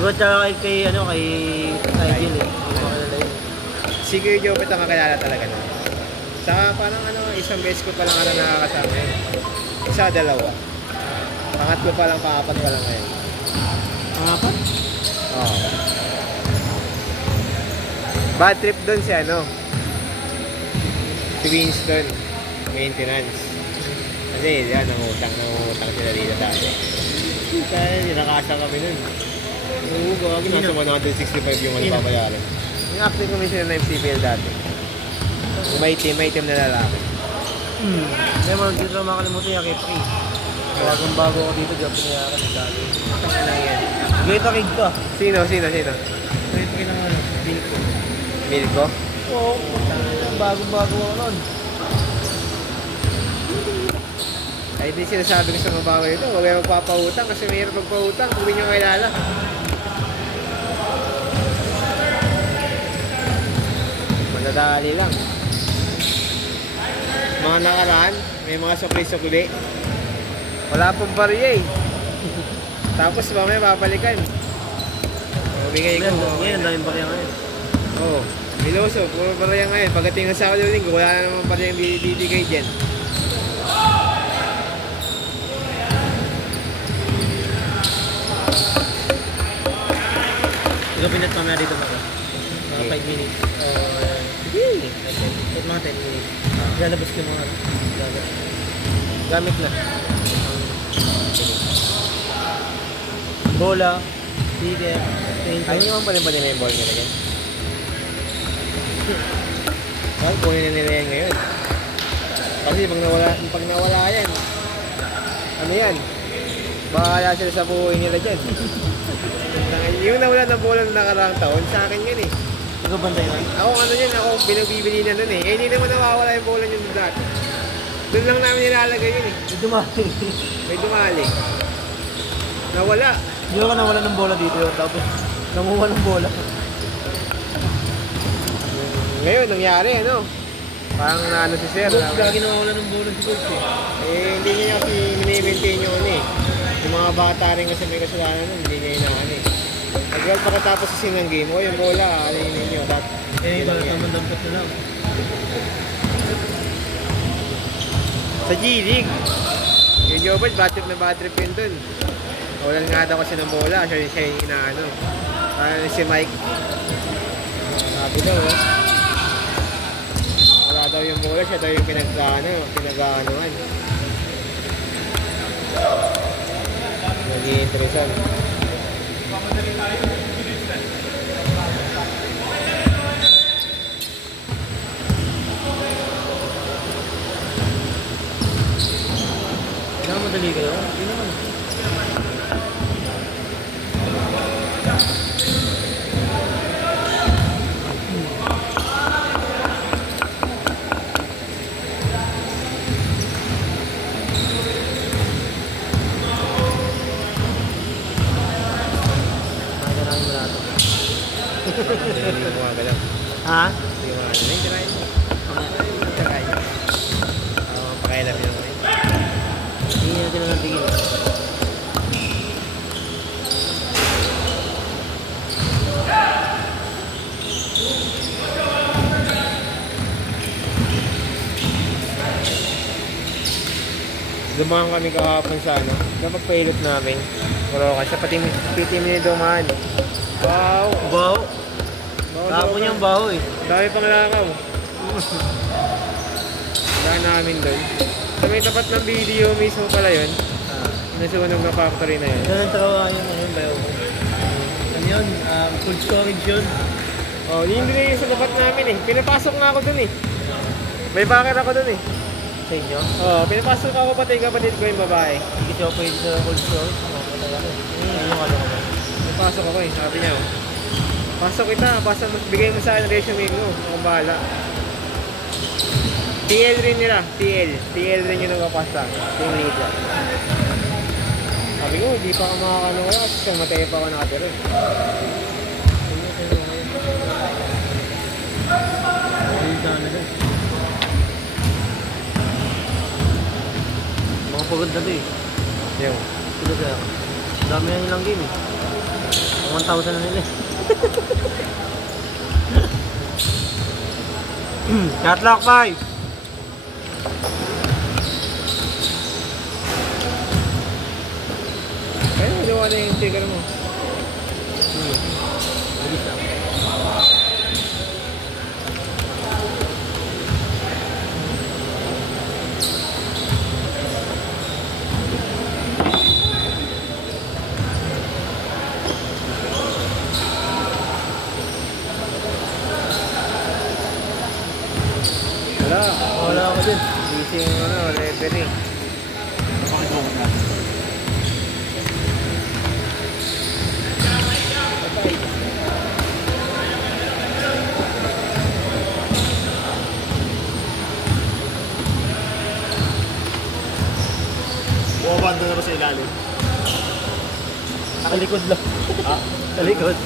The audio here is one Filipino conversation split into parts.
Diba tsaka kay Ideal eh. Si Kuya Jopet ang kakilala talaga na. Saka parang isang beses ko pa lang nakakasama yun. Isa, dalawa. Pangatlo pa lang, pangapat pa lang ngayon. Pangapat? Oo. Bad trip doon si si Winston. Maintenance. Kasi yan, nangutang sila dito dati. Kaya ninakasa kami nun. Oo, gawag. Nasa 165 yung babayaran. Yung acting commissioner na MCPL dati. Yung may team na lalaki. Kaya mga dito lang makalimutan yung Kepri. Bago ako dito, diyan pinayaran ng dati. Ano lang yan? Gayta kig ka. Sino? Gayta kig ng Milko. Milko? Oo, bago ako nun. Ay, di sinasabi ko sa mga bago ito, huwag kayo magpapautang kasi mayroon magpautang kung hindi nyo kilala. Madadali lang. Mga nakaraan, may mga sukli-sukli. Wala pong barya eh. Tapos mamaya babalikan. Bigay ko. Ngayon, daming barya ngayon. Oo. Miloso, puro barya ngayon. Pagdating sa Sabado Linggo, wala na naman barya yung bibigay dyan. Ikaw pinat mamaya dito ba? Mga 5 minutes. Sige. Mga 10 minutes. Lalabas ko mga gamit na. Bola, sige. Ayun naman pa rin ba nila yung ball nila dyan? Well, kunin na nila yan ngayon. Kasi pag nawala yan, ano yan? Bahala sila sa buhay nila dyan. Yung nawala ng bola ng nakaraang taon, sa akin yun eh. Ikaw bantay yan? Ako ako binagbibili na nun eh. Eh hindi naman nawawala yung bola nyo dati. Doon lang namin nilalagay yun eh. May dumali. Nawala. Hindi ako nawala ng bola dito yun. Tapos namuha ng bola. Ngayon, nangyari parang si Sir. Lagi nawawala ng bola si Coach eh. Eh hindi niya kasi mini-maintain yun eh. Yung mga bata rin kasi may kasalanan nun, hindi niya inaan eh. Nag-well pagkatapos kasi ng game, yung bola, alinin nyo. Eh, parang naman dampot na lang. Sa G-League, yung Jobert, bad trip yun dun. Walang nga daw kasi ng bola, siya yung inaano. Parang si Mike. Sabi daw, wala daw yung bola, siya daw yung pinag-aanoan. Naging interesant. Madali kayo? Hindi naman. Hindi mo magalaw. Ha? Hindi mo magalaw. Pakailam yun. Hindi natin lang tigil. Dumaan kami kahapon sa napagpailot namin. Pero kasi pati ni dumaan. Wow! Baho? Kahapon yung baho eh. Dami pang lakaw. Daan namin doon. Sa may tapat ng video mismo pala yun. Nasunog na factory na yun. Ganun trawa yung bayo ko. Ano yun? Cold storage yun. Oh, hindi na yung sa tapat namin eh. Pinapasok nga ako dun eh. May bakit ako dun eh. Sa inyo? Oo, pinapasok ako pati kapatid ko yung babae. Hindi siya pwede sa cold storage. Pinapasok ako eh, sabi niya oh. Pasok kita, bigay mo sa akin resume mo. Akong bahala. TL rin nila, TL rin yung nagpapasta. Team leader. Sabi ko, hindi pa ako makakano kaya kasi sa matay pa ako nakatira eh. Mga pagod na ito eh. Yung? Sila kaya. Dami na nilang game eh. Mga 1,000 na nila. Catlock 5. Kaya nagawa na yung sticker mo. Bilis lang. Wala ako din. Busy yung referee. Patay. Bumabanda na ba sa ilalim? Sa likod lang. Sa likod.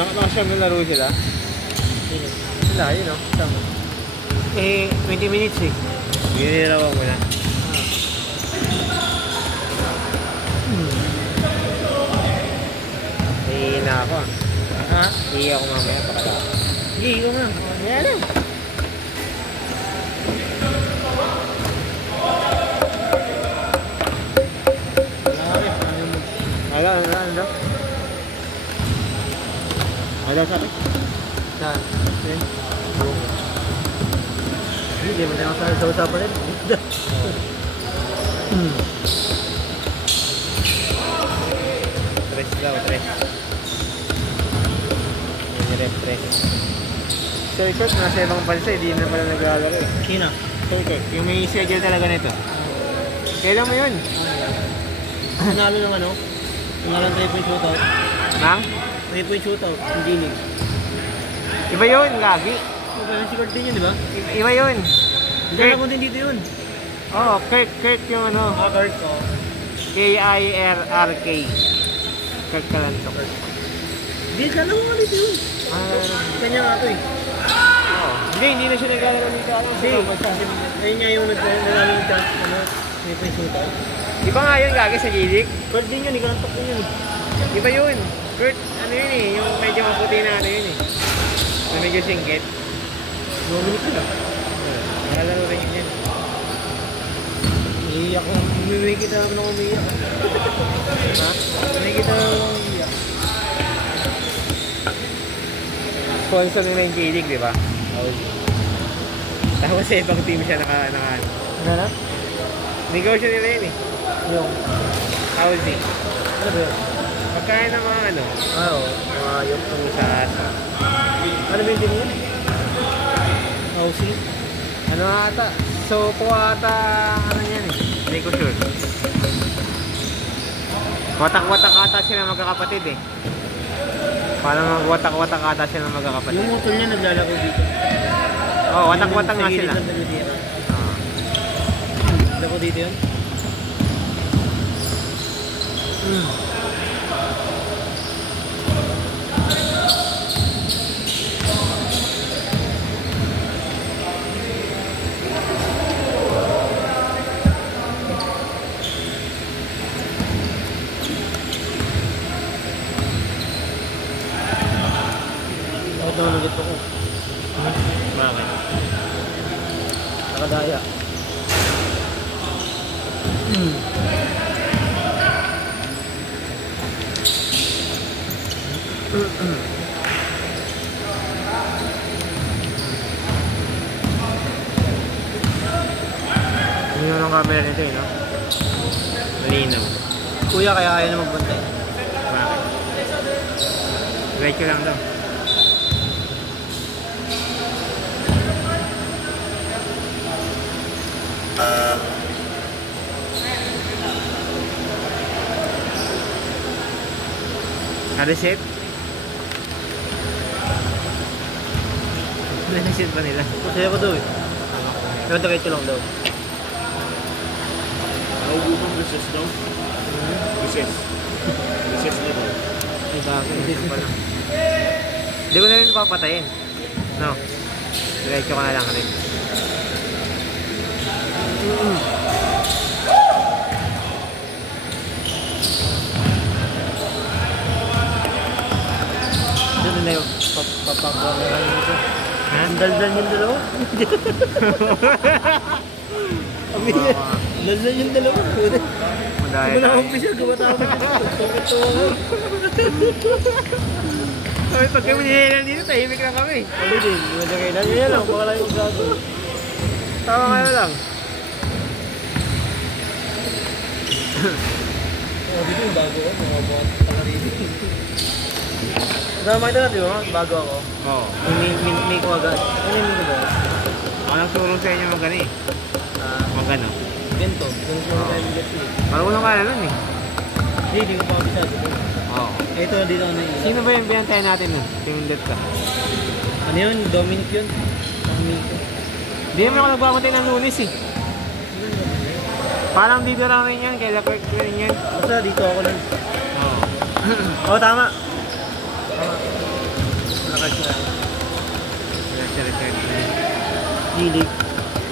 Nakasiyam na laro sila. Sila, yun o. Tama. 20 minutes eh. Ginirawan mo na. Hihina ako ah. Ha? Hihi ako mamaya pakala. Sige, ikaw na. Mamaya na. Ano? Ano sabi? Saan? Yan. Hindi mo na ako sa usapan rin. Tres daw, tres. Tres. Sir Kurt, nasa ibang bansa, hindi na pala naglalaro eh. Sino? Sir Kurt, yung may schedule talaga nito. Kailan mo yun? Nanalo ng ano? Nanalo ng 3-point shootout. Nang? 3-point shootout. Hindi league. Iba yun, lagi. Okay, si Kurt din yun, di ba? Iba yun. Dala mo din dito yun. Oo, Kurt yung ano. Kurt, oh. Kirrrk. Kurt Kalantok. Hindi, dala mo dito yun. Kanya nga ito eh. Oo. Hindi na siya naglalaro dito. Hindi. Ayun nga yung nanalo ng 3-point shootout. Iba nga yun, lagi sa G-League. Kurt din yun, ikalantok din yun. Iba yun. Kurt, ano yun eh, yung medyo maputi na ano yun eh. Yung medyo singkit. Dominic ka na. Nakalaro rin yun yan. Iiyak ko. Umimikit na naman ako umiiyak. Ha? Umimikit na naman ako umiiyak. Sponsor nila yung G-League, di ba? Oo. Tapos sa ibang team siya naka Ano na? negosyo nila yun eh. Yung. Housing. Ano ba yun? Pagkain ng mga ano, Oo. Yung usas. ano ba yung din yun? Housing? Ano ata? So, po ata, ano yan eh. Hindi ko sure. Watak-watak ata sila magkakapatid eh. Parang magwatak-watak ata sila magkakapatid. Yung motor niya naglalaro dito. Oo, watak-watak nga sila. Sa gilid ng WDR. Lako dito yun? Bakit naman nagit ako? Bakit? Nakadaya. Ano yun ang camera nito eh, no? Malinaw. Kuya, kaya kaya na magbantay. Bakit? Diretso lang daw. Na-reset? Na-reset ba nila? Masaya pa daw eh. Pero diretso lang daw. Nauubang recess daw. Recess. Recess na daw. gago. Ito pala. Hindi ko na rin papatayin. No. Diretso ka na lang rin. Doon na yung papagawa nito. Ha? Ang daldal yung dalawa. Daldal yung dalawa. Madaya Wala tayo. akong pisya, gawa tayo. Ay, pag kami nilalang dito, tahimik lang kami. Ano din, wala kayo lang. Yan lang, baka lang yung gago. Tawa kayo lang. Dito yung bago ko, mga buwan takarili. Kasama ito natin mo, bago ako. Oo. May kuwaga. Ano yung mga ba? Ako nang turo sa inyo mag-ano eh. Mag-ano. Ganito. Ganito yung tayo bigat eh. Marunong ka na nun eh. Hindi ko pa kabisado. Oo. Ito, dito ako naiiyak. Sino ba yung binantayan natin nun? Tingundot ka. Ano yun? Dominic yun? Dominic. Hindi naman ako nagbabantay ng Lunes eh. Parang dito lang rin yan, kaya Kirk rin yan. Basta dito ako lang. Oo. Oo, tama. Tama. Nakag na. G-League.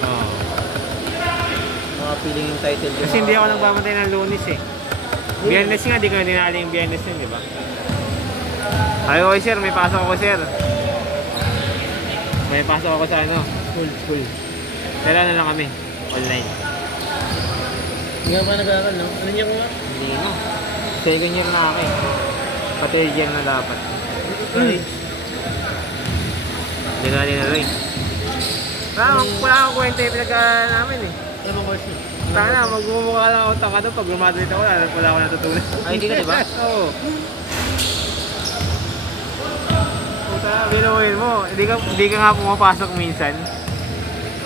Oo. Mga feeling yung title. Kasi hindi ako nagbabantay ng Lunes eh. Biyernes nga, di ko na dinali yung Biyernes yun, di ba? Ay, okay sir, may pasok ako sir. May pasok ako sa ano? School. Kailan na lang kami? Online. Hindi nga pa nag-aaral, no? Ano niya ko nga? Hindi no. Second year na ako eh. Pati year na dapat. Hindi na rin. Wala akong kwenta yung pinag-aaral namin eh. Ano bang course niya? Sana, magmumukha lang ako tanga doon. Pag graduate ako, wala ako natutunan. Ay, hindi ka, di ba? Oo. Puta, binuhin mo. Hindi ka nga pumapasok minsan.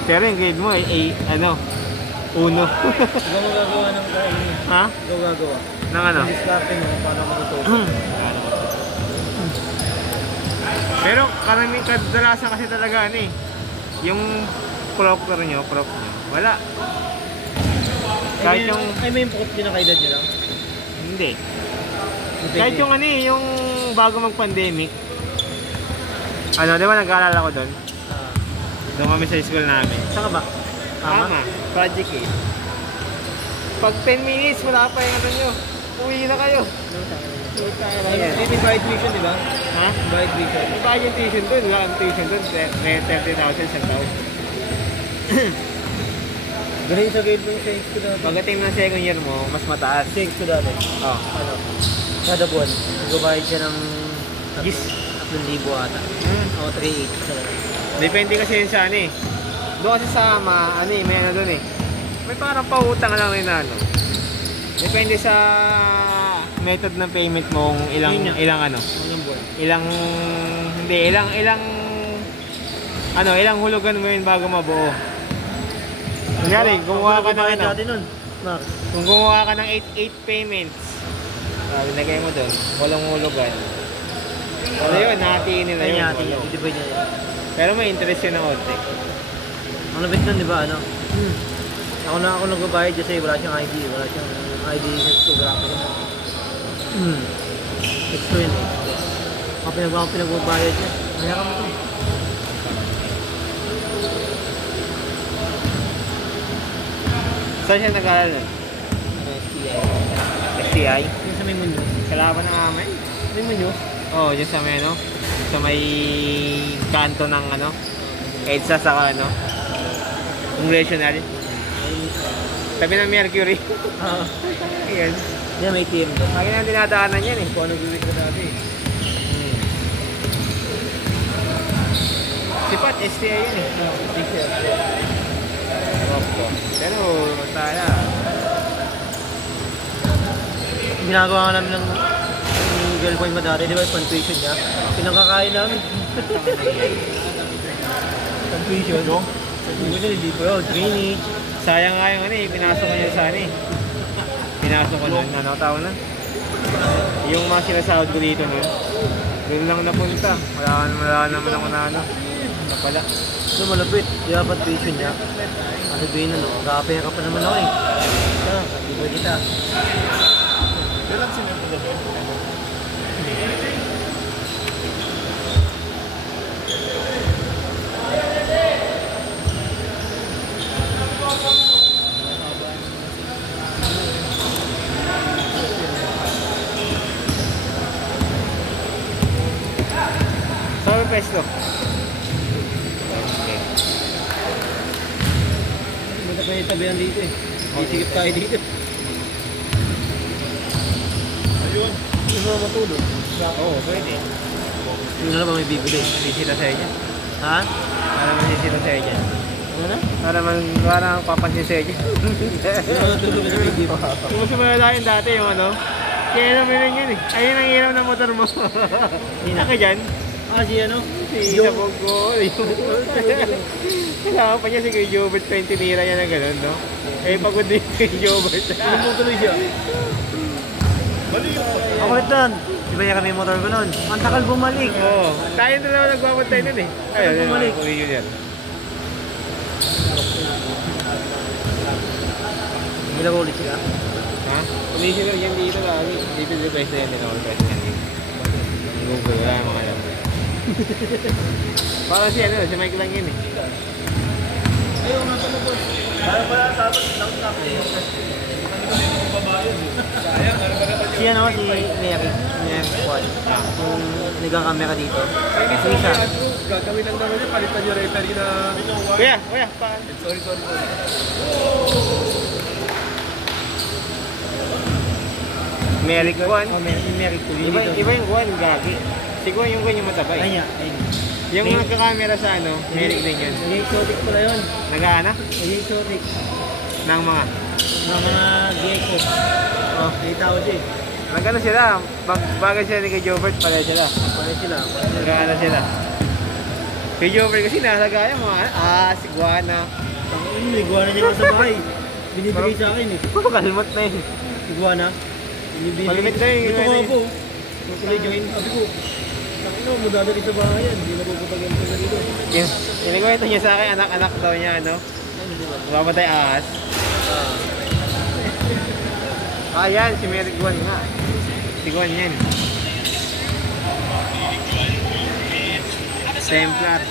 Pero yung grade mo ay ano, 1. Ikaw magagawa ng kain. Ha? Ikaw gagawa. Nang ano? Discarte mo kung paano matututo. Pero kadalasan kasi talaga ano eh. Yung proctor nyo, wala. Kahit yung... Ay, may import pinakaedad nyo lang? Hindi. Kahit yung ano eh, yung bago mag-pandemic. Ano, di ba nag-aalala ko doon? Doon kami sa school namin. Saan ka ba? Tama, project eh. Pag 10 minutes, wala pa yung ano nyo. Uwi na kayo. May bayad tuition, di ba? Ha? Bayad tuition. May bayad yung tuition doon. Wala ang tuition doon. 30,000 sa taon. Galing sa grade mo yung savings ko dati. Pagdating ng second year mo, mas mataas. Savings ko dati. Oh. Ano? Kada buwan. Nagbabayad siya ng Yes. 3,000 ata. O 3,800 sa lang. Depende kasi yun sa ano eh. Doon kasi sa ano eh, may ano doon eh. May parang pautang lang rin na ano. Depende sa method ng payment mo kung ilang ano. Hanggang buwan. Ilang hulugan mo yun bago mabuo. Kunyari, gumawa ka ng ano. Dati nun. Kung gumawa ka ng 8 payments, linagay mo doon, 8 hulugan. Ano yun, nahatiin nila yun. Hindi pwede niya. Pero may interest yun ng konti. Ang labit nun, di ba? Ano? Ako nagbabayad kasi wala siyang ID. Wala siyang ID sa photography ko. Extra yun eh. Ako pinagbabayad niya. Kaya ka mo ito. Saan siya nag-aaral nun? STI. STI? Yung sa may munyo. Kalaban ng amin? May munyo? Oo, dyan sa may ano? Sa may kanto ng ano? EDSA sa ano? Congressional. Tabi ng Mercury. Oo. Ayan. Yan, may TM doon. Akin ang dinadaanan yan eh. Kung ano gawin ko dati. Sipat, STI yun eh. Pero, tala. Ginagawa nga namin ng girlfriend mo dati, di ba? Pan-tuition niya. Pinakakain namin. Pan-tuition? Pan-tuition, hindi po yun. Drainage. Sayang nga yung ano eh, pinasok ko niya sa ano eh. Pinasok ko nun, ano tawag na? Yung mga sinasahod ko dito nun. Doon lang napunta. Wala naman ako na ano. Napala. So malapit, di ba pan-tuition niya? Sabihin na no, gapera ka pa naman ako eh. Di ba kita? Doon lang sinunod ko. pwesto? Hindi pa yung tabihan dito eh. Isikip tayo dito. Ayun. Hindi mo matulog. Oo, pwede. Yun na ba may bibili? Sisita sa'yo dyan. Ha? Para man sisita sa'yo dyan. Ano na? Para papansin sa'yo dyan. Hindi mo matulog sa video. Kung gusto mo na yung dati yung ano, kaya naman rin yun eh. Ayun ang ilaw ng motor mo. Ako dyan. Si ano? Si Sabog ko. Kailangan pa niya si Kuya Jobert 20 lira niya na gano'n, no? Eh, pagod din si Kuya Jobert. Ano mo tuloy siya? Ako ulit doon. Di ba niya kami yung motor ko noon? Ang takal bumalik. Oo. Tayo na naman nagpapantay nun eh. Ayun, bumalik. Kuya Junior. Hindi na ulit sila. Ha? Commissioner yan dito lagi. Dito request na yan din ako. Request yan dito. Google, wala yung mga alam. Parang si ano, si Mike lang yun eh. Ayaw nga pa mo boss. Parang pala sabot lang na si ano, si Mary. Mary Juan. Kung nagkakamera dito. Sige siya. Gagawin lang naman yun, palitan yung referee na... Kuya, Sorry. Merrick Juan. Oh, Mary ko. Iba yung Juan, gagi. Si Juan yung Juan yung matabay. Ayun. Yung nagkakamera sa ano, Merrick din yun. Yung exotic pala yun. Nag-aana? Yung exotic. Ng mga. Ng mga GXO. Oh, may tao siya eh. Nag-ano sila, bagay sila ni Kuya Jobert, pala sila. Paano sila? Nag-aana sila. Kuya Jobert kasi nalagaya mga si Guana. Ang iguana niya sa bahay. Binibigay sa akin eh. Kalmot na yun. Iguana. Malimit na yun. Ito nga po. Tuloy join. Sabi ko, ano, madadali sa bahay yan. Hindi na puputagan ko na dito. Kinikwento niya sa akin, anak-anak daw niya, ano? Mamatay ahas. Yan, si Mary Guan nga. Si Guan yan. Templar.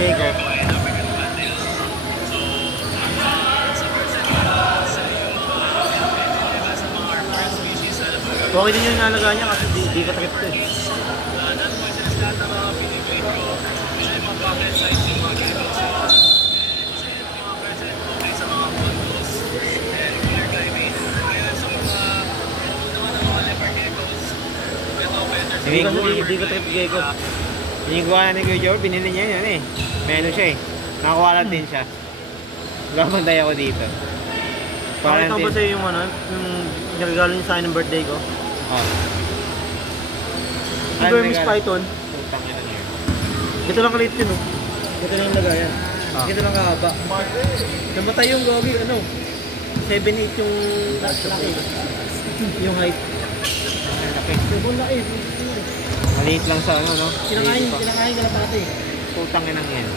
Jacob. Okay din yung nalaga niya kasi di ka trip to eh. Di ka trip Jacob. Siniguan ni Kuya Joel, binili niya yun eh. May ano siya eh. Nakakuha din siya. Gabantay ako dito. Pakita ko ba sa'yo yung ano, yung nagregalo niya sa akin ng birthday ko? Oh. Si Burmese Python. Putang ina niya. Ito lang kalit yun oh. Ito lang yung lagayan. Ito lang kahaba. Namatay yung gogi, ano? 7'8" yung laki. Yung height. Laki. Yung laki. Maliit lang sa ano, no? Kinakain ka na pati. Putang ina yan.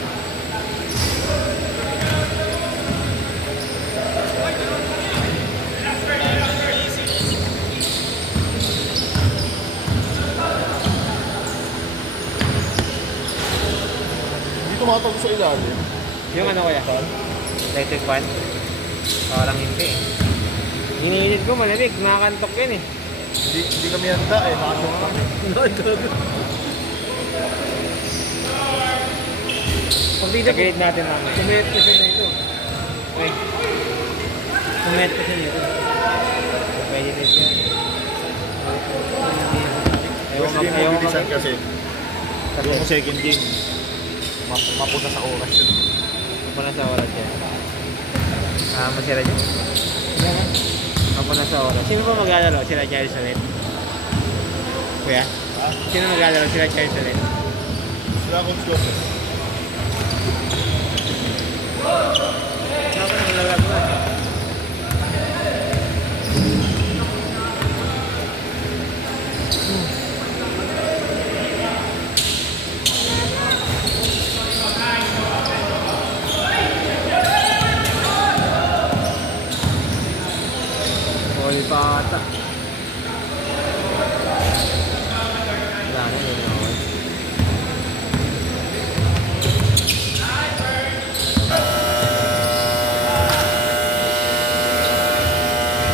Hindi tumatawag sa ilalim. Yung ano kaya? Electric fan? Parang hindi eh. Iniinit ko malamig, nakakantok yan eh. Hindi kami handa eh, nakatok kami. Pag-gate natin namin. Kumet kasi na ito. Okay. Kumet kasi na ito. Pwede din yan. First game mo bilisan kasi. Kasi Yung second game, mapunta sa oras yun. mapuna sa oras yan. Masira dyan. Mapuna sa oras. Sino ba maglalaro? Sila Charles ulit? Kuya? Sino maglalaro? Sila Charles ulit? Sila akong score. Ako naglalaro na. All pata.